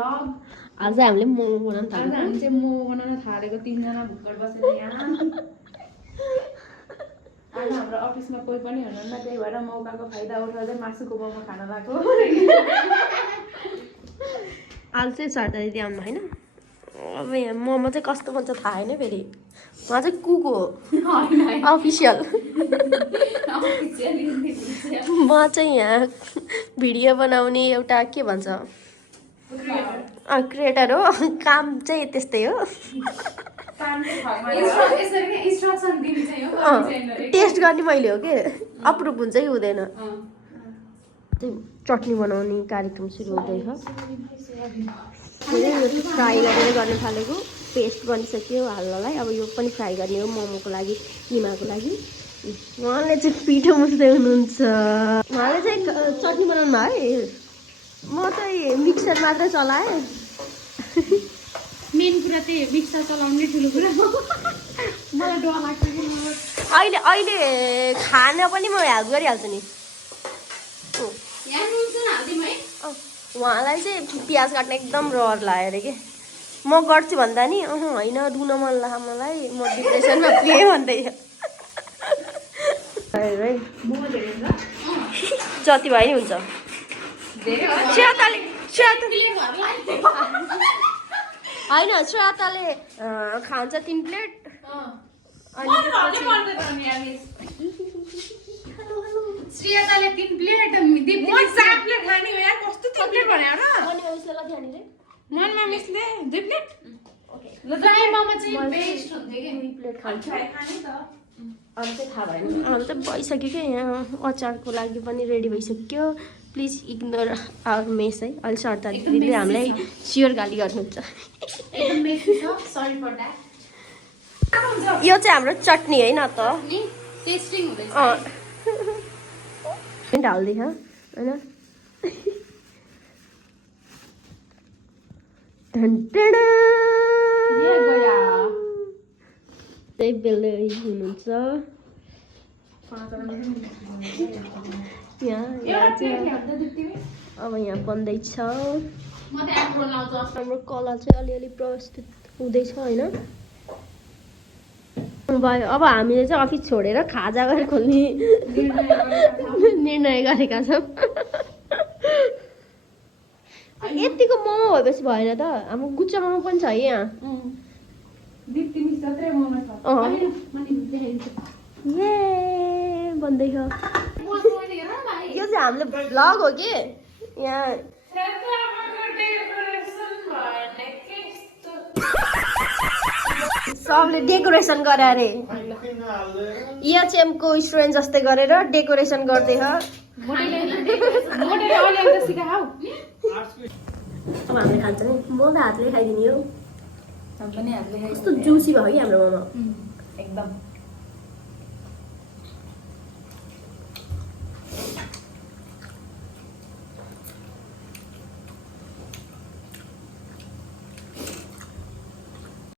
vlog. आज हामीले मोमो बनाउन आज थाल्यौं। हामी चाहिँ मोमो बनाउन थालेको 3 जना भुक्कर बसेर यहाँ। आज हाम्रो अफिसमा कोही पनि हुनुहुन्न त्यही भएर मौकाको फाइदा उठाउँदै मासुको मोमो खान लाग्यो। आज चाहिँ सरदा दिदी आउनु हैन। अब यहाँ मोमो चाहिँ कस्तो बन्छ थाहा हैन फेरि। उहाँ चाहिँ कुक हो। अफिसियल। म चाहिँ यहाँ भिडियो बनाउने एउटा के भन्छ क्रिएटर हो। काम चाहिँ त्यस्तै हो। टेस्ट गर्ने मैले हो के अप्रुभ हुन्छ कि हुँदैन। चटनी बनाउने कार्यक्रम सुरु हुँदैछ। फ्राई गरेर गर्न थालेको पेस्ट बनिसक्यो हाल्नलाई। अब यो पनि फ्राई गर्ने हो मोमोको लागि किमाको लागि। उहाँले चाहिँ पिठो मुस्दै हुनुहुन्छ। उहाँले चाहिँ चटनी बनाउनु भयो है। म चाहिँ मिक्सर मात्रै चलाएँ। मेन कुरा चाहिँ मिक्सर चलाउने ठुलो कुरा हो। मलाई डर लाग्छ कि अहिले अहिले खान पनि म हेल्प गरिहाल्छु नि। उहाँलाई चाहिँ प्याज काट्न एकदम रहर लाग्यो अरे कि म गर्छु भन्दा नि होइन रुन मन लाग्यो मलाई म डिप्रेसनमा थिएँ भन्दै जति भए नि हुन्छ। होइन श्वेताले खान्छ 3 प्लेट। श्रेयाले 3 प्लेट दिपले 4 प्लेट खाने हो यार। कस्तो 3 प्लेट भन्यो र मनमा मिसले 2 प्लेट ओके ल ड्राई मोमो चाहिँ बेस्ट हुन्छ के 2 प्लेट खान्छ। खाने त अरू चाहिँ थाहा भएन। अरू चाहिँ भइसक्यो क्या यहाँ अचारको लागि पनि रेडी भइसक्यो। प्लिज इग्नोर आवर मेस है। अहिले सरदा दिदीले हामीलाई सियर गाली गर्नुहुन्छ। एकदम मेसी छ सरी फर दैट। यो चाहिँ हाम्रो चटनी है न त टेस्टिङ हुँदैछ ढाल्दै होइन त्यही बेलै हुनुहुन्छ यहाँ। अब यहाँ बन्दैछ। हाम्रो कला चाहिँ अलिअलि प्रस्तुत हुँदैछ होइन। भयो अब हामीले चाहिँ अफिस छोडेर खाजा गरेर खोल्ने निर्णय गरेका छौँ। यतिको मोमो भएपछि भएन त। हाम्रो गुच्चा मोमो पनि छ है यहाँ। ए बन्दैछ। यो चाहिँ हाम्रो भ्लग हो कि यहाँ सबले डेकोरेसन गरे अरे। इएचएम को स्टुडेन्ट जस्तै गरेर डेकोरेसन गर्दै छ। अब हामीले खान्छ नि म त हातले खाइदिने हो। कस्तो जुसी भयो कि हाम्रो मोमो एकदम